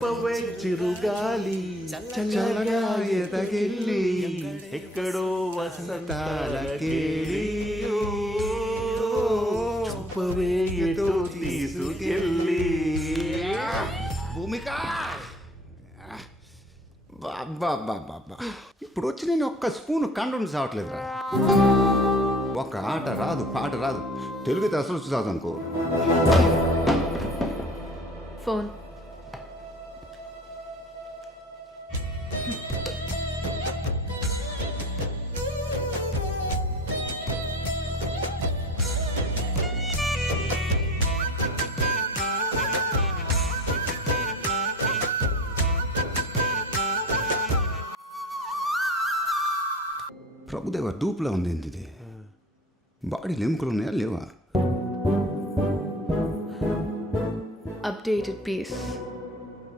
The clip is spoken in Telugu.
పవే చిరుగాలి చల్లగా ఎదగిల్లి ఎక్కడో వసంతాల కేళి పవే ఎటో తీసుకెళ్ళి భూమిక బాబా ఇప్పుడు వచ్చి నేను ఒక్క స్పూన్ కండం సావట్లేదురా. ఒక ఆట రాదు, పాట రాదు, తెలుగుతో అసలు చూసావు అనుకో. ఫోన్ ప్రభుదేవ దూపులా ఉంది ఏంది ఇది? బాడీలు ఎముకలు ఉన్నాయా లేవా? updated piece.